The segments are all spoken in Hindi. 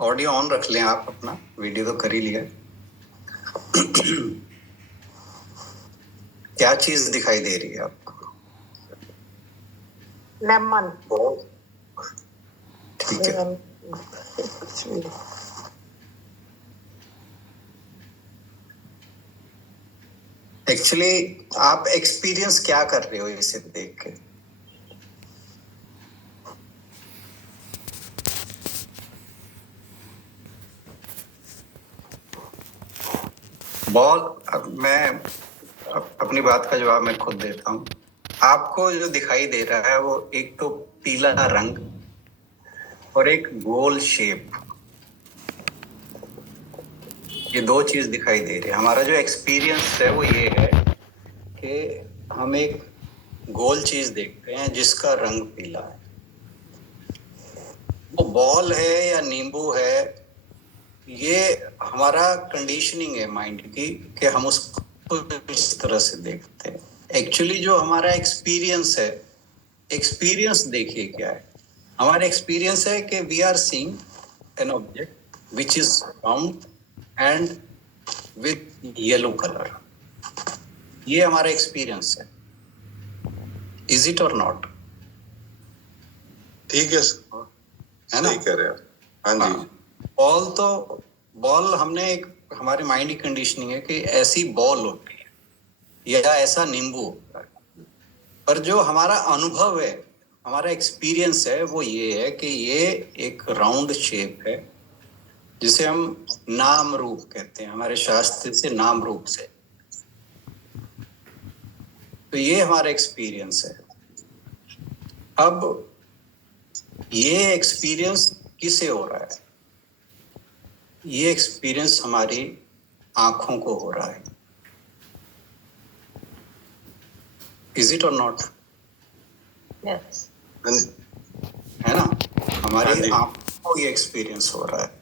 ऑडियो ऑन रख लें आप अपना, वीडियो तो कर ही लिया। क्या चीज दिखाई दे रही है आपको? लेमन। ठीक है। एक्चुअली आप एक्सपीरियंस क्या कर रहे हो इसे देख के? बॉल, मैं अपनी बात का जवाब मैं खुद देता हूँ। आपको जो दिखाई दे रहा है वो एक तो पीला रंग और एक गोल शेप, ये दो चीज दिखाई दे रही है। हमारा जो एक्सपीरियंस है वो ये है कि हम एक गोल चीज देखते हैं जिसका रंग पीला है। वो बॉल है या नींबू है, ये हमारा कंडीशनिंग है माइंड की कि हम उसको इस तरह से देखते हैं। एक्चुअली जो हमारा एक्सपीरियंस है, एक्सपीरियंस देखिए क्या है। हमारा एक्सपीरियंस है कि we are seeing an object which is round and with yellow colour. ये हमारा एक्सपीरियंस है। Is it or not? ठीक है, है ना? सही कह रहे हैं। हाँ जी। बॉल तो बॉल हमने एक हमारे माइंड की कंडीशनिंग है कि ऐसी बॉल होती है या ऐसा नींबू होता है। पर जो हमारा अनुभव है, हमारा एक्सपीरियंस है, वो ये है कि ये एक राउंड शेप है जिसे हम नाम रूप कहते हैं, हमारे शास्त्र से नाम रूप से। तो ये हमारा एक्सपीरियंस है। अब ये एक्सपीरियंस किसे हो रहा है? ये एक्सपीरियंस हमारी आंखों को हो रहा है। Is it or not? Yes. है ना? हमारी आंखों को ये एक्सपीरियंस हो रहा है।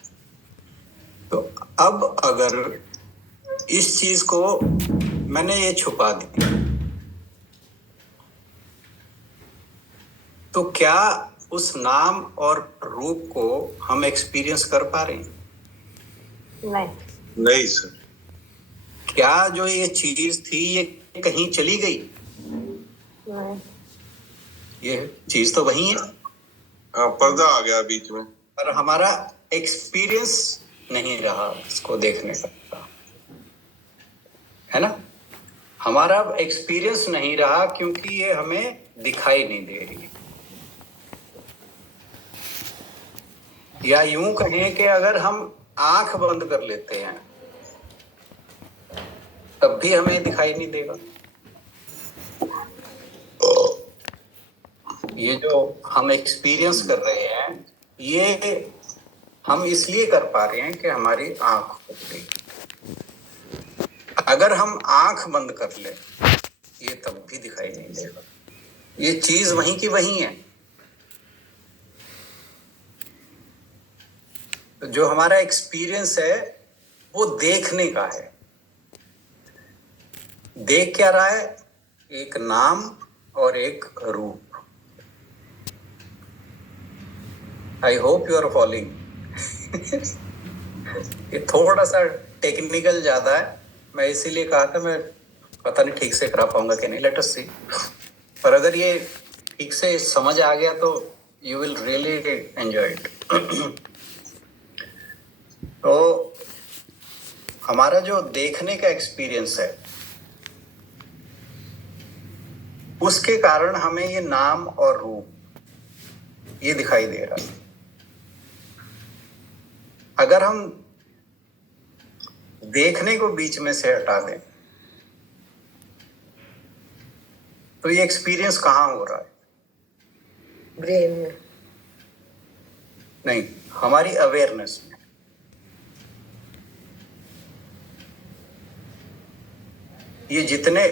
तो अब अगर इस चीज को मैंने ये छुपा दिया तो क्या उस नाम और रूप को हम एक्सपीरियंस कर पा रहे हैं? नहीं सर। क्या जो ये चीज थी ये कहीं चली गई? नहीं। ये चीज तो वही है। पर्दा आ गया बीच में। पर हमारा एक्सपीरियंस नहीं रहा इसको देखने का, है ना? हमारा एक्सपीरियंस नहीं रहा क्योंकि ये हमें दिखाई नहीं दे रही। या यूं कहें कि अगर हम आंख बंद कर लेते हैं तब भी हमें दिखाई नहीं देगा। ये जो हम एक्सपीरियंस कर रहे हैं ये हम इसलिए कर पा रहे हैं कि हमारी आंख खुल गई। अगर हम आंख बंद कर ले ये तब भी दिखाई नहीं देगा। ये चीज वहीं की वहीं है। तो जो हमारा एक्सपीरियंस है वो देखने का है। देख क्या रहा है? एक नाम और एक रूप। I hope you are following. ये थोड़ा सा टेक्निकल ज्यादा है, मैं इसीलिए कहा था, मैं पता नहीं ठीक से करा पाऊंगा कि नहीं, लेट अस सी। पर अगर ये ठीक से समझ आ गया तो you will really enjoy it. तो हमारा जो देखने का एक्सपीरियंस है उसके कारण हमें ये नाम और रूप ये दिखाई दे रहा है। अगर हम देखने को बीच में से हटा दें तो ये एक्सपीरियंस कहाँ हो रहा है? ब्रेन में नहीं, हमारी अवेयरनेस में। ये जितने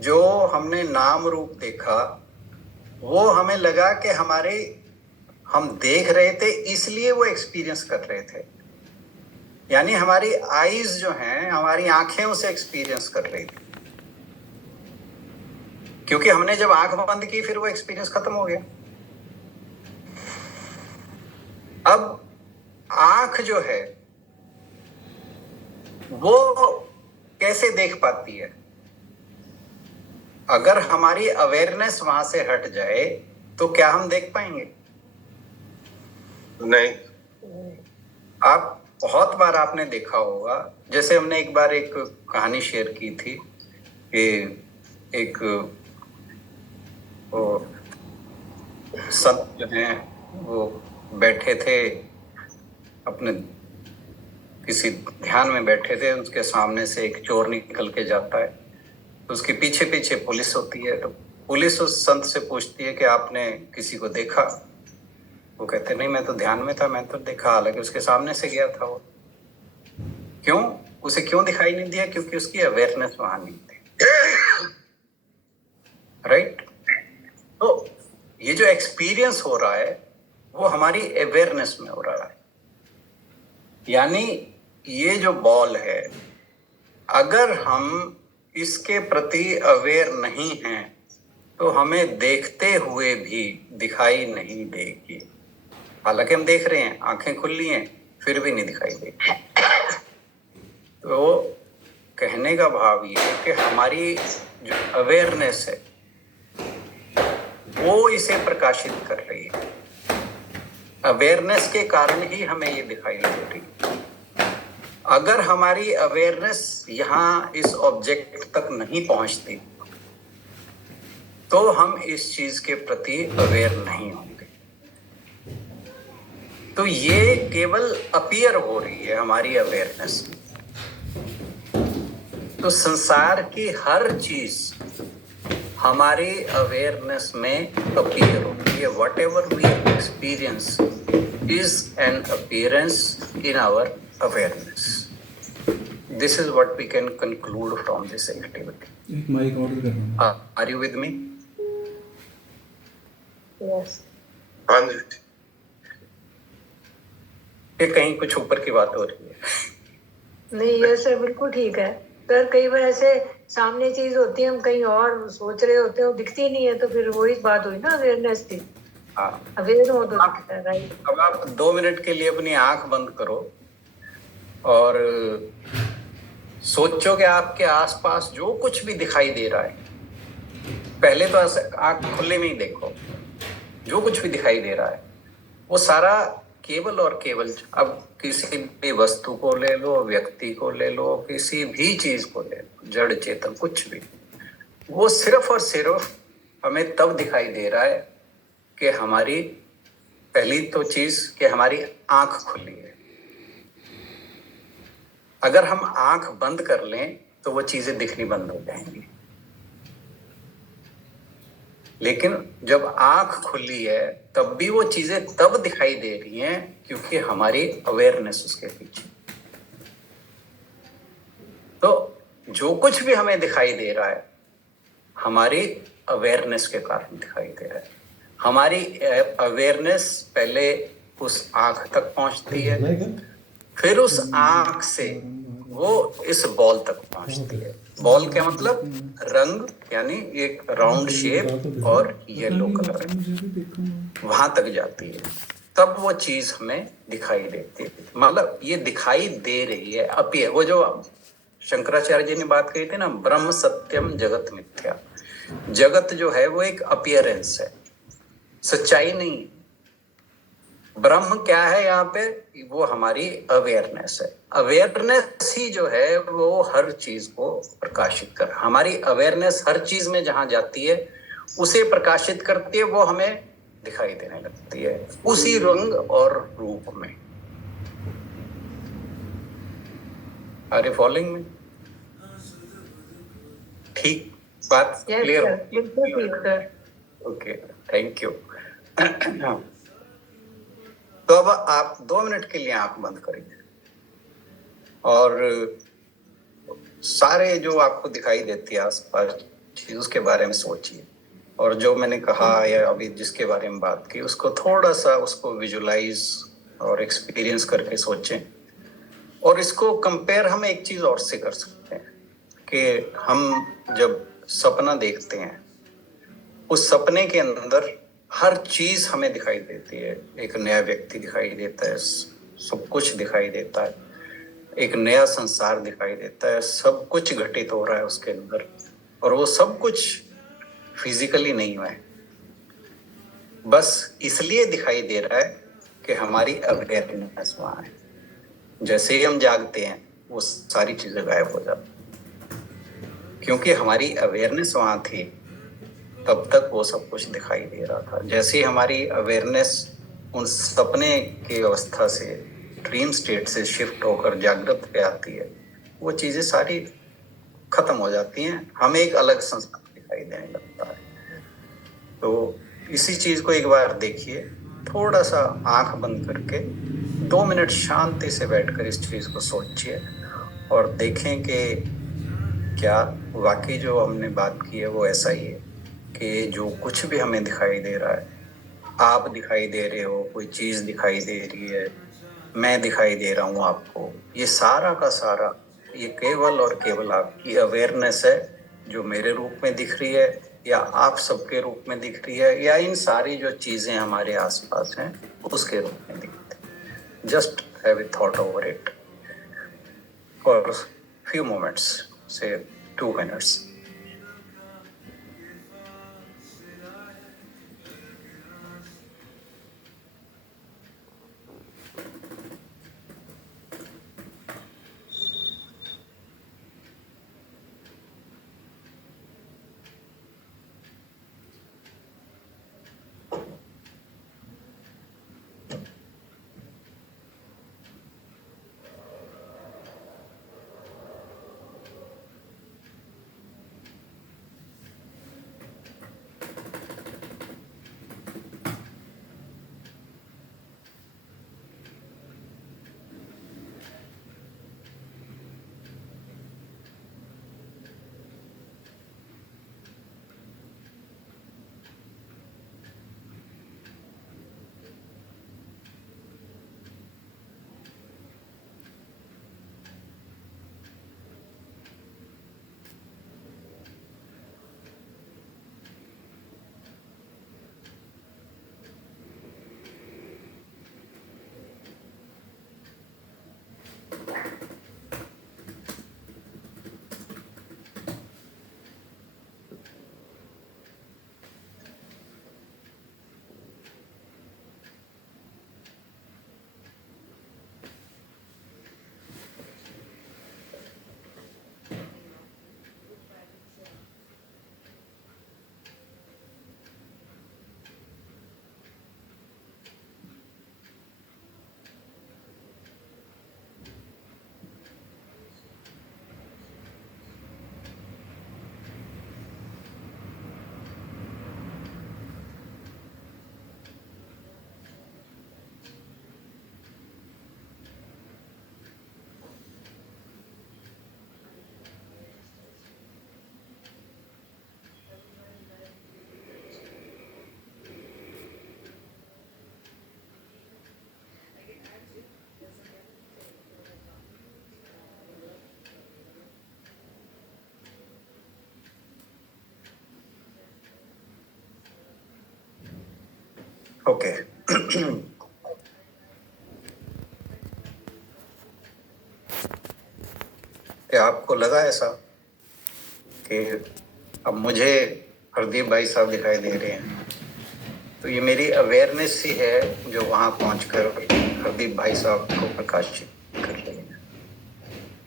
जो हमने नाम रूप देखा वो हमें लगा कि हमारे हम देख रहे थे इसलिए वो एक्सपीरियंस कर रहे थे। यानी हमारी आईज जो हैं, हमारी आंखें उसे एक्सपीरियंस कर रही थी, क्योंकि हमने जब आंख बंद की फिर वो एक्सपीरियंस खत्म हो गया। अब आंख जो है वो कैसे देख पाती है? अगर हमारी अवेयरनेस वहां से हट जाए तो क्या हम देख पाएंगे? नहीं। आप बहुत बार आपने देखा होगा, जैसे हमने एक बार एक कहानी शेयर की थी कि एक वो संत जो हैं वो बैठे थे अपने किसी ध्यान में बैठे थे, उसके सामने से एक चोर निकल के जाता है, तो उसके पीछे पीछे पुलिस होती है। तो पुलिस उस संत से पूछती है कि आपने किसी को देखा? वो कहते नहीं, मैं तो ध्यान में था, मैं तो देखा, हालांकि उसके सामने से गया था वो। क्यों? उसे क्यों दिखाई नहीं दिया? क्योंकि उसकी अवेयरनेस वहां नहीं थी। राइट? तो ये जो एक्सपीरियंस हो रहा है वो हमारी अवेयरनेस में हो रहा है। यानी ये जो बॉल है, अगर हम इसके प्रति अवेयर नहीं हैं तो हमें देखते हुए भी दिखाई नहीं देगी। हालांकि हम देख रहे हैं, आंखें खुली हैं, फिर भी नहीं दिखाई देगी। तो कहने का भाव ये है कि हमारी जो अवेयरनेस है वो इसे प्रकाशित कर रही है। अवेयरनेस के कारण ही हमें ये दिखाई दे रही है। अगर हमारी अवेयरनेस यहाँ इस ऑब्जेक्ट तक नहीं पहुंचती तो हम इस चीज के प्रति अवेयर नहीं होंगे। तो ये केवल अपीयर हो रही है हमारी अवेयरनेस। तो संसार की हर चीज हमारी अवेयरनेस में अपीयर होती है। Whatever we experience is an appearance in our awareness. This is what we can conclude from this activity. एक माइक ऑर्डर करना। Are you with me? Yes. हाँ जी। ये कहीं कुछ ऊपर की बात हो रही है। नहीं, ये सर बिल्कुल ठीक है। सर कई बार ऐसे सामने चीज होती है, हम कहीं और सोच रहे होते हैं, वो दिखती नहीं है, तो फिर वही बात हुई ना अवेयरनेस की। हाँ, अवेयर हो तो दिखता है, राइट। अब आप 2 मिनट के लिए अपनी आंख बंद करो और सोचो कि आपके आसपास जो कुछ भी दिखाई दे रहा है, पहले तो आंख खुले में ही देखो, जो कुछ भी दिखाई दे रहा है वो सारा केवल और केवल, अब किसी भी वस्तु को ले लो, व्यक्ति को ले लो, किसी भी चीज को ले लो, जड़ चेतन कुछ भी, वो सिर्फ और सिर्फ हमें तब दिखाई दे रहा है कि हमारी पहली तो चीज कि हमारी आंख खुली है। अगर हम आंख बंद कर लें तो वो चीजें दिखनी बंद हो जाएंगी। लेकिन जब आंख खुली है तब भी वो चीजें तब दिखाई दे रही हैं क्योंकि हमारी अवेयरनेस उसके पीछे। तो जो कुछ भी हमें दिखाई दे रहा है हमारी अवेयरनेस के कारण दिखाई दे रहा है। हमारी अवेयरनेस पहले उस आंख तक पहुंचती है, फिर उस आंख से वो इस बॉल तक पहुंचती है। बॉल क्या मतलब? रंग, यानी एक राउंड शेप और येलो कलर, वहां तक जाती है, तब वो चीज हमें दिखाई देती है। मतलब ये दिखाई दे रही है अपीयर। वो जो शंकराचार्य जी ने बात कही थी ना, ब्रह्म सत्यम जगत मिथ्या। जगत जो है वो एक अपीयरेंस है, सच्चाई नहीं। ब्रह्म क्या है यहाँ पे? वो हमारी अवेयरनेस है। अवेयरनेस ही जो है वो हर चीज को प्रकाशित कर, हमारी अवेयरनेस हर चीज में जहां जाती है उसे प्रकाशित करती है, वो हमें दिखाई देने लगती है उसी रंग और रूप में। आर यू फॉलोइंग में? ठीक बात क्लियर? बिल्कुल ठीक सर। Okay, thank you. तो अब आप 2 मिनट के लिए आंख बंद करेंगे और सारे जो आपको दिखाई देती है आसपास चीज उसके बारे में सोचिए, और जो मैंने कहा या अभी जिसके बारे में बात की उसको थोड़ा सा उसको विजुलाइज और एक्सपीरियंस करके सोचें। और इसको कंपेयर हम एक चीज और से कर सकते हैं कि हम जब सपना देखते हैं उस सपने के अंदर हर चीज हमें दिखाई देती है। एक नया व्यक्ति दिखाई देता है, सब कुछ दिखाई देता है, एक नया संसार दिखाई देता है, सब कुछ घटित हो रहा है उसके अंदर, और वो सब कुछ फिजिकली नहीं हुआ है, बस इसलिए दिखाई दे रहा है कि हमारी अवेयरनेस वहां है। जैसे ही हम जागते हैं वो सारी चीजें गायब हो जाती, क्योंकि हमारी अवेयरनेस वहां थी, तब तक वो सब कुछ दिखाई दे रहा था। जैसे ही हमारी अवेयरनेस उन सपने की अवस्था से, ड्रीम स्टेट से शिफ्ट होकर जागृत पे आती है, वो चीजें सारी खत्म हो जाती हैं, हमें एक अलग संसार दिखाई देने लगता है। तो इसी चीज को एक बार देखिए, थोड़ा सा आंख बंद करके 2 मिनट शांति से बैठकर इस चीज को सोचिए और देखें कि क्या वाकई जो हमने बात की है वो ऐसा ही है कि जो कुछ भी हमें दिखाई दे रहा है, आप दिखाई दे रहे हो, कोई चीज दिखाई दे रही है, मैं दिखाई दे रहा हूं आपको, ये सारा का सारा ये केवल और केवल आपकी अवेयरनेस है, जो मेरे रूप में दिख रही है या आप सबके रूप में दिख रही है, या इन सारी जो चीजें हमारे आसपास हैं उसके रूप में दिखती है। Just have a thought over it for few moments, say 2 minutes. Okay. क्या आपको लगा ऐसा कि अब मुझे हरदीप भाई साहब दिखाई दे रहे हैं, तो ये मेरी अवेयरनेस ही है जो वहां पहुंचकर हरदीप भाई साहब को प्रकाशित कर रही है,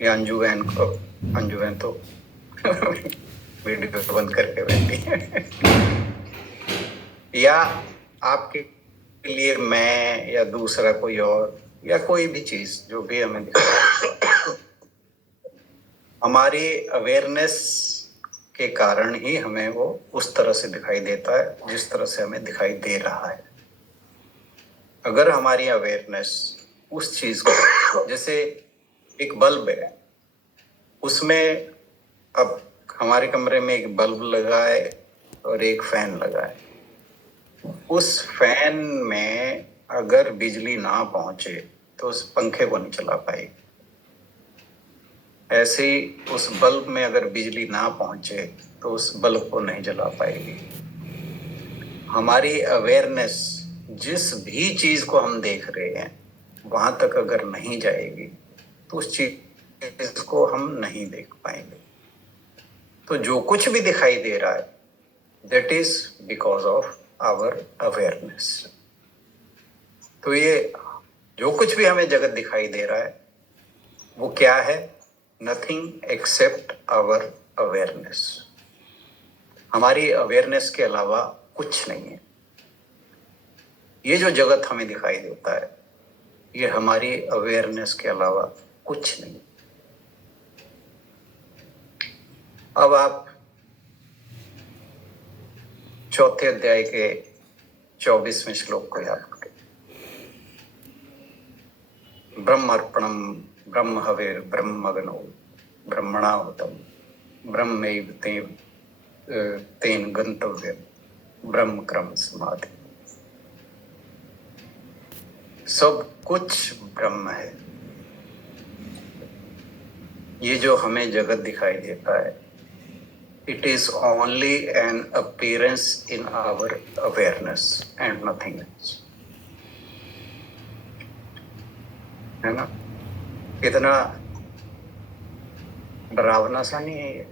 या अंजू बहन को, अंजू बहन तो वीडियो बंद करके बैठी है, या आपके लिए मैं, या दूसरा कोई और, या कोई भी चीज जो भी हमें दिखाई, हमारी अवेयरनेस के कारण ही हमें वो उस तरह से दिखाई देता है जिस तरह से हमें दिखाई दे रहा है। अगर हमारी अवेयरनेस उस चीज को, जैसे एक बल्ब है, उसमें अब हमारे कमरे में एक बल्ब लगा है और एक फैन लगा है, उस फैन में अगर बिजली ना पहुंचे तो उस पंखे को नहीं चला पाएगी। ऐसे ही उस बल्ब में अगर बिजली ना पहुंचे तो उस बल्ब को नहीं जला पाएगी। हमारी अवेयरनेस जिस भी चीज को हम देख रहे हैं वहां तक अगर नहीं जाएगी तो उस चीज को हम नहीं देख पाएंगे। तो जो कुछ भी दिखाई दे रहा है that is because of our awareness. तो ये जो कुछ भी हमें जगत दिखाई दे रहा है वो क्या है? Nothing except our awareness. हमारी अवेयरनेस के अलावा कुछ नहीं है। ये जो जगत हमें दिखाई देता है ये हमारी अवेयरनेस के अलावा कुछ नहीं। अब आप चौथे अध्याय के 24वें श्लोक को याद करें। ब्रह्मार्पणम ब्रह्म हविर ब्रह्मगनो ब्रह्मणाहुतम ब्रह्मैव तेन गंतव्यम ब्रह्म क्रम समाधि। सब कुछ ब्रह्म है। ये जो हमें जगत दिखाई देता है it is only an appearance in our awareness and nothing else। है ना? इतना डरावना सा नहीं है ये?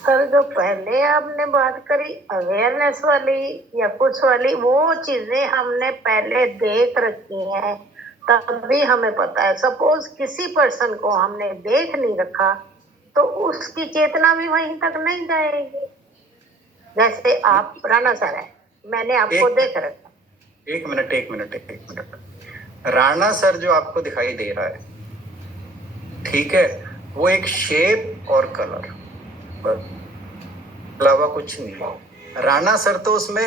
सर जो पहले आपने बात करी अवेयरनेस वाली या कुछ वाली, वो चीजें हमने पहले देख रखी हैं तभी हमें पता है। सपोज किसी पर्सन को हमने देख नहीं रखा तो उसकी चेतना भी वहीं तक नहीं जाएगी। जैसे आप राणा सर है, मैंने आपको देख रखा। एक मिनट। राणा सर जो आपको दिखाई दे रहा है, ठीक है, वो एक शेप और कलर अलावा कुछ नहीं। राणा सर तो उसमें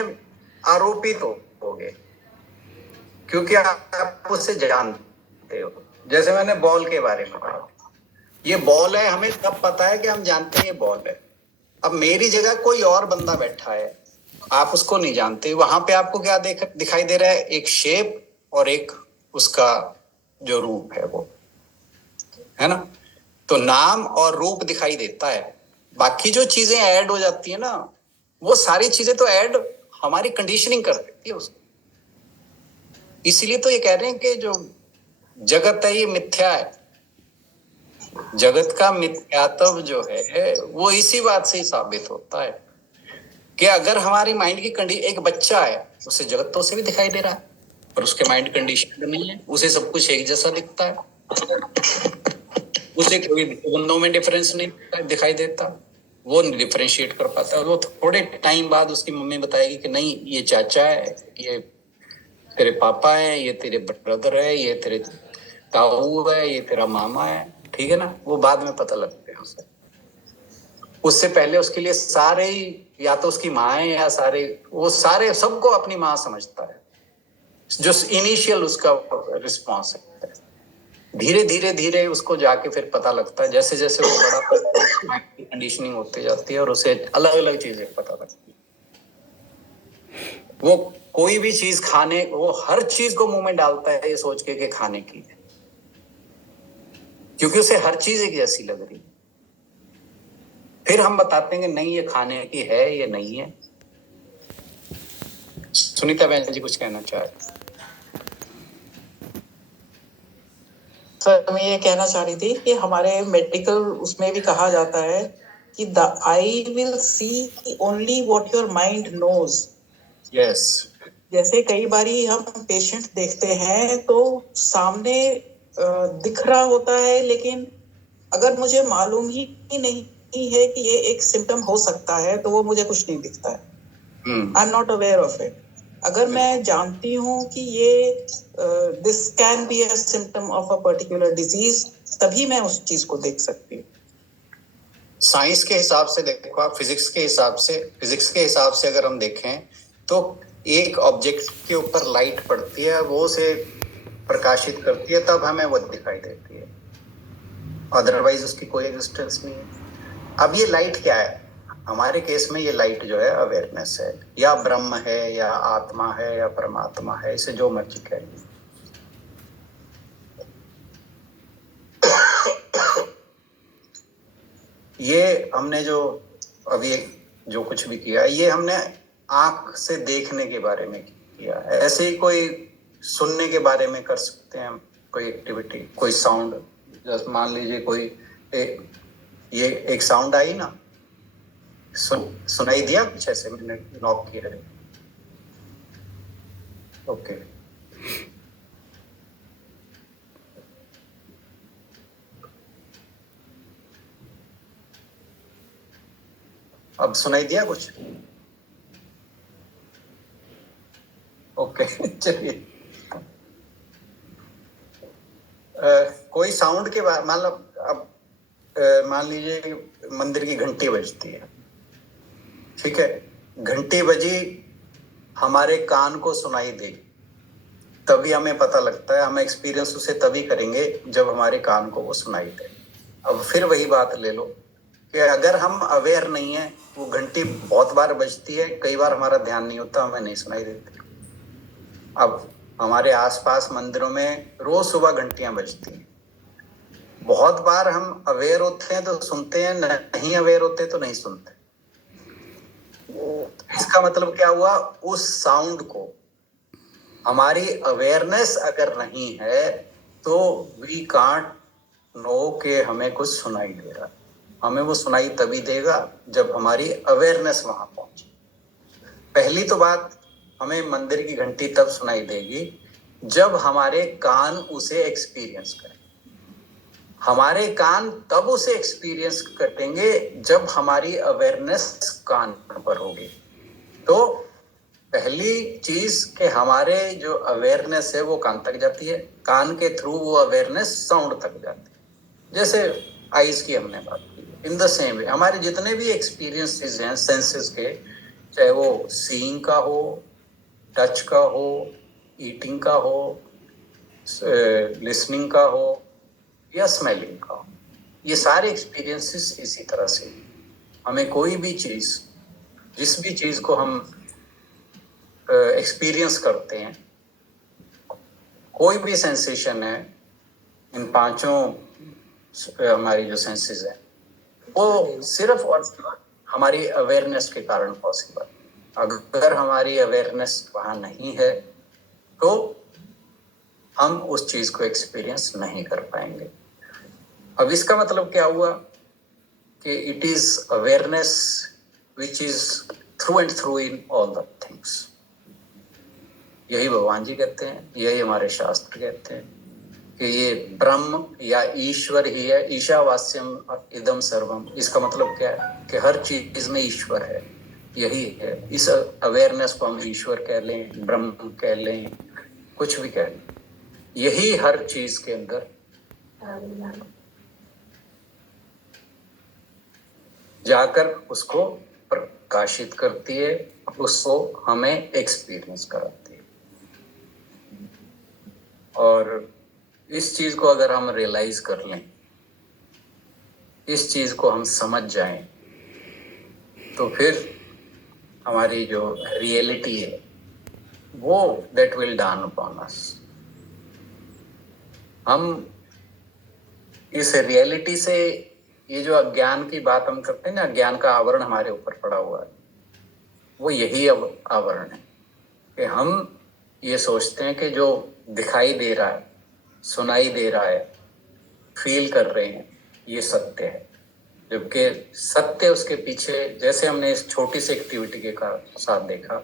आरोपित हो गए क्योंकि आप उससे जानते हो। जैसे मैंने बॉल के बारे में कहा, ये बॉल है, हमें तब पता है कि हम जानते हैं ये बॉल है। अब मेरी जगह कोई और बंदा बैठा है, आप उसको नहीं जानते, वहां पे आपको क्या दिखाई दे रहा है? एक शेप और एक उसका जो रूप है वो, है ना? तो नाम और रूप दिखाई देता है, बाकी जो चीजें ऐड हो जाती है ना, वो सारी चीजें तो ऐड हमारी कंडीशनिंग कर देती है उसको। इसीलिए तो ये कह रहे हैं कि जो जगत है ये मिथ्या है। जगत का मिथ्यात्व जो है वो इसी बात से ही साबित होता है कि अगर हमारी माइंड की कंडीशन, एक बच्चा है उसे जगत तो उसे भी दिखाई दे रहा है पर उसके माइंड कंडीशन नहीं है, उसे सब कुछ एक जैसा दिखता है, उसे कोई गुणों में डिफरेंस नहीं दिखाई देता, वो नहीं डिफरेंशिएट कर पाता। वो थोड़े टाइम बाद उसकी मम्मी बताएगी कि नहीं ये चाचा है, ये तेरे पापा है, ये तेरे ब्रदर है, ये तेरे ताऊ है, ये तेरा मामा है, ठीक है ना? वो बाद में पता लगते हैं उसे। उससे पहले उसके लिए सारे ही या तो उसकी माँ है या वो सारे सबको अपनी माँ समझता है। जो इनिशियल उसका रिस्पॉन्स है, धीरे धीरे उसको जाके फिर पता लगता है, जैसे जैसे वो बड़ा कंडीशनिंग होती जाती है और उसे अलग अलग चीजें पता लगती है। वो कोई भी चीज खाने, वो हर चीज को मुंह में डालता है ये सोच के कि खाने की है, क्योंकि उसे हर चीज एक जैसी लग रही है। फिर हम बताते हैं कि नहीं ये खाने की है, ये नहीं है। सुनीता बहन जी कुछ कहना चाह रहे? सर मैं ये कहना चाह रही थी कि हमारे मेडिकल उसमें भी कहा जाता है कि the eye will see only what your mind knows. Yes. जैसे कई बारी हम पेशेंट देखते हैं तो सामने दिख रहा होता है, लेकिन अगर मुझे मालूम ही नहीं है कि ये एक सिम्टम हो सकता है तो वो मुझे कुछ नहीं दिखता है। I am not aware of it. अगर मैं जानती हूँ कि ये this can be a symptom of a particular disease, तभी मैं उस चीज को देख सकती हूँ। साइंस के हिसाब से देखो आप, फिजिक्स के हिसाब से अगर हम देखें तो एक ऑब्जेक्ट के ऊपर लाइट पड़ती है, वो उसे प्रकाशित करती है, तब हमें वो दिखाई देती है, अदरवाइज उसकी कोई एग्जिस्टेंस नहीं है। अब ये लाइट क्या है? हमारे केस में ये लाइट जो है अवेयरनेस है, या ब्रह्म है, या आत्मा है, या परमात्मा है, इसे जो मर्जी कहिए। ये हमने जो अभी जो कुछ भी किया, ये हमने आंख से देखने के बारे में किया। ऐसे ही कोई सुनने के बारे में कर सकते हैं हम, कोई एक्टिविटी, कोई साउंड, जैसे मान लीजिए कोई ये एक साउंड आई ना, सुनाई दिया कुछ ऐसे, मैंने नॉक किया है। ओके, अब सुनाई दिया कुछ? ओके चलिए, कोई साउंड के बाद मतलब अब मान लीजिए मंदिर की घंटी बजती है, ठीक है, घंटी बजी, हमारे कान को सुनाई देगी, तभी हमें पता लगता है, हम एक्सपीरियंस उसे तभी करेंगे जब हमारे कान को वो सुनाई दे। अब फिर वही बात ले लो कि अगर हम अवेयर नहीं है, वो घंटी बहुत बार बजती है, कई बार हमारा ध्यान नहीं होता, हमें नहीं सुनाई देती। अब हमारे आसपास मंदिरों में रोज सुबह घंटियां बजती हैं, बहुत बार हम अवेयर होते हैं तो सुनते हैं, नहीं अवेयर होते तो नहीं सुनते। इसका मतलब क्या हुआ, उस साउंड को हमारी अवेयरनेस अगर नहीं है तो वी कांट नो के हमें कुछ सुनाई दे रहा। हमें वो सुनाई तभी देगा जब हमारी अवेयरनेस वहां पहुंचे। पहली तो बात, हमें मंदिर की घंटी तब सुनाई देगी जब हमारे कान उसे एक्सपीरियंस करें। हमारे कान तब उसे एक्सपीरियंस करेंगे जब हमारी अवेयरनेस कान पर होगी। तो पहली चीज कि हमारे जो अवेयरनेस है वो कान तक जाती है, कान के थ्रू वो अवेयरनेस साउंड तक जाती है। जैसे आईज की हमने बात की, इन द सेम वे हमारे जितने भी एक्सपीरियंसेस हैं सेंसेस के, चाहे वो सीइंग का हो, टच का हो, ईटिंग का हो, लिसनिंग का हो या स्मेलिंग का हो, ये सारे एक्सपीरियंसेस इसी तरह से। हमें कोई भी चीज, जिस भी चीज को हम एक्सपीरियंस करते हैं, कोई भी सेंसेशन है, इन पांचों हमारी जो सेंसेस है वो सिर्फ और सिर्फ हमारी अवेयरनेस के कारण पॉसिबल। अगर हमारी अवेयरनेस वहां नहीं है तो हम उस चीज को एक्सपीरियंस नहीं कर पाएंगे। अब इसका मतलब क्या हुआ कि it is awareness which is through and through in all the things. यही भगवान जी कहते हैं, यही हमारे शास्त्र कहते हैं कि ये ब्रह्म या ईश्वर ही है। ईशावास्यम इदम सर्वम, इसका मतलब क्या है कि हर चीज में ईश्वर है, यही है। इस अवेयरनेस को हम ईश्वर कह लें, ब्रह्म कह लें, कुछ भी कह लें, यही हर चीज के अंदर जाकर उसको प्रकाशित करती है, उसको हमें एक्सपीरियंस कराती है। और इस चीज को अगर हम रियलाइज कर लें, इस चीज को हम समझ जाएं, तो फिर हमारी जो रियलिटी है वो that will down upon us. हम इस रियलिटी से, ये जो अज्ञान की बात हम करते हैं ना, अज्ञान का आवरण हमारे ऊपर पड़ा हुआ है, वो यही आवरण है कि हम ये सोचते हैं कि जो दिखाई दे रहा है, सुनाई दे रहा है, फील कर रहे हैं, ये सत्य है। जबकि सत्य उसके पीछे, जैसे हमने इस छोटी सी एक्टिविटी के साथ देखा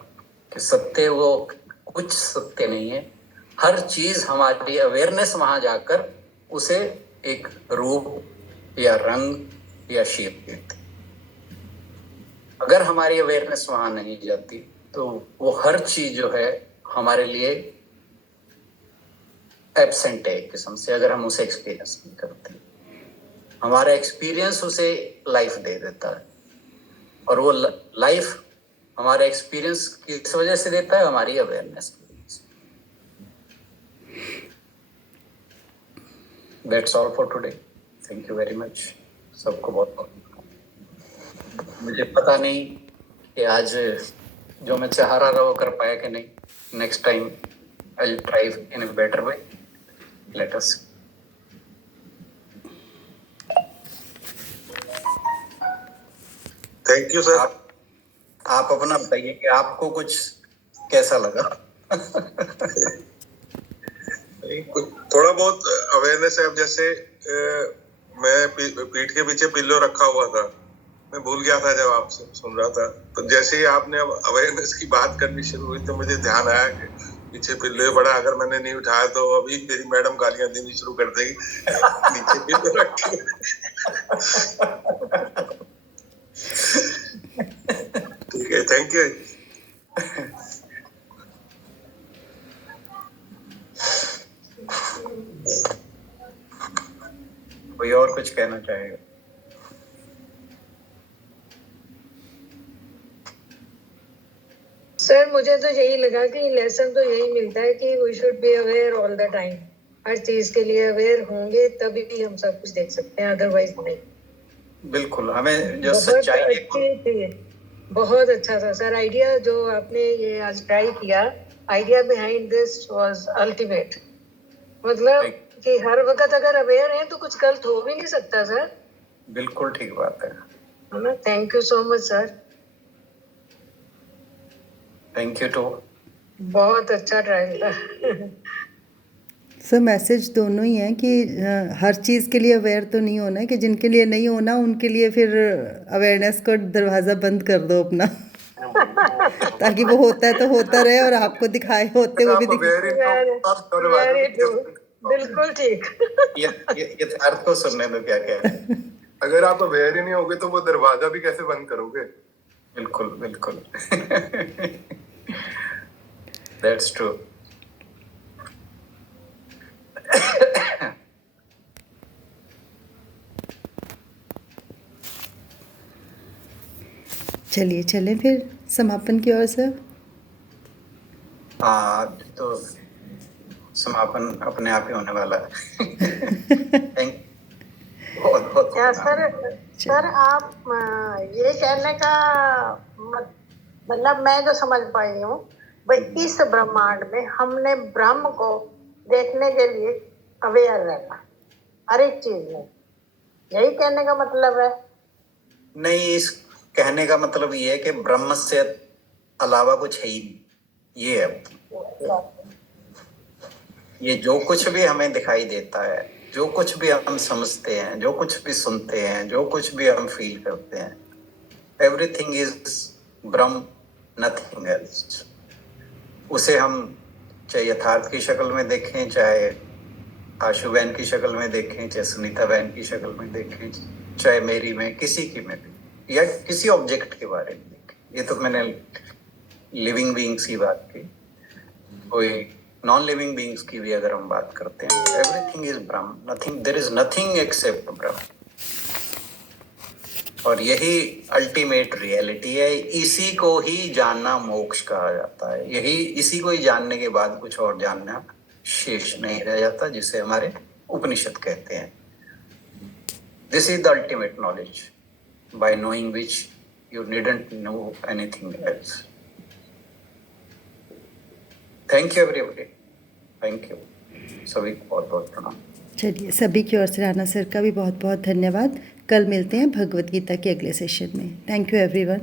कि सत्य वो कुछ सत्य नहीं है। हर चीज हमारी अवेयरनेस वहां जाकर उसे एक रूप या रंग या शेप देती। अगर हमारी अवेयरनेस वहां नहीं जाती तो वो हर चीज जो है हमारे लिए एब्सेंट है एक किस्म से, अगर हम उसे एक्सपीरियंस नहीं करते। हमारा एक्सपीरियंस उसे लाइफ दे देता है, और वो लाइफ हमारा एक्सपीरियंस किस वजह से देता है, हमारी अवेयरनेस की वजह से। That's all for today. Thank you very much. सबको बहुत बहुत। मुझे पता नहीं कि आज जो मैं चाह रहा था वो कर पाया कि नहीं। Next time I'll try in a better way. Let us see. Thank you sir. आप अपना बताइए कि आपको कुछ कैसा लगा। कुछ थोड़ा बहुत अवेयरनेस है। अब जैसे मैं पीठ के पीछे पिल्लो रखा हुआ था, मैं भूल गया था जब आप सुन रहा था। तो जैसे ही आपने अब अवेयरनेस की बात करनी शुरू हुई तो मुझे ध्यान आया कि पीछे पिल्लो पड़ा, अगर मैंने नहीं उठाया तो अभी मेरी मैडम गालियां देनी शुरू कर देगी। नीचे पिल्लो रखे। ठीक है, थैंक यू। कोई और कुछ कहना चाहेगा? सर मुझे तो यही लगा कि लेसन तो यही मिलता है कि we should be aware all the time. हर चीज के लिए अवेयर होंगे तभी भी हम सब कुछ देख सकते हैं, अदरवाइज नहीं। बिल्कुल, हमें जो बहुत सच्चाई है अच्छी थी, बहुत अच्छा था सर। आइडिया जो आपने ये आज ट्राई किया, idea behind this was ultimate. मतलब कि हर वक्त अगर अवेयर हैं तो कुछ गलत हो भी नहीं सकता सर। बिल्कुल ठीक बात है ना। Thank you so much sir, thank you too. बहुत अच्छा ट्राई था। सर मैसेज दोनों ही हैं कि हर चीज़ के लिए अवेयर तो नहीं होना है, कि जिनके लिए नहीं होना उनके लिए फिर अवेयरनेस का दरवाज़ा बंद कर दो अपना। ताकि वो होता है तो होता रहे और आपको दिखाए होते वो भी वेरी ट्रू, बिल्कुल ठीक। यथार्थ को सुनने में क्या क्या है। अगर आप अवेयर ही नहीं होगे तो वो दरवाजा भी कैसे बंद करोगे? बिल्कुल बिल्कुल। That's true. चलिए चलें फिर समापन की ओर से। हाँ, तो समापन अपने आप ही होने वाला है। बहुत बहुत क्या सर आप ये कहने का मतलब मैं जो समझ पाई हूँ, भाई इस ब्रह्मांड में हमने ब्रह्म को देखने के लिए अवेयर रहना हर एक चीज में, यही कहने का मतलब है? नहीं, इस कहने का मतलब ये है कि ब्रह्म से अलावा कुछ है ही नहीं। ये है, ये जो कुछ भी हमें दिखाई देता है, जो कुछ भी हम समझते हैं, जो कुछ भी सुनते हैं, जो कुछ भी हम फील करते हैं, everything is Brahm, nothing else. उसे हम चाहे यथार्थ की शक्ल में देखें, चाहे आशु बहन की शक्ल में देखें, चाहे सुनीता बहन की शक्ल में देखें, चाहे मेरी में, किसी की में भी, या किसी ऑब्जेक्ट के बारे में देखें। ये तो मैंने लिविंग बीइंग्स की बात की, कोई नॉन लिविंग बीइंग्स की भी अगर हम बात करते हैं, everything is Brahm, nothing, there is nothing except Brahm. और यही अल्टीमेट रियलिटी है, इसी को ही जानना मोक्ष कहा जाता है। यही, इसी को ही जानने के बाद कुछ और जानना शेष नहीं रह जाता, जिसे हमारे उपनिषद कहते हैं। This is the ultimate knowledge, bye knowing which you needn't know anything else. Thank you everybody, thank you सभी को बहुत बहुत प्रणाम। चलिए सभी की ओर से राणा सर का भी बहुत बहुत धन्यवाद। कल मिलते हैं भगवत गीता के अगले सेशन में। Thank you everyone.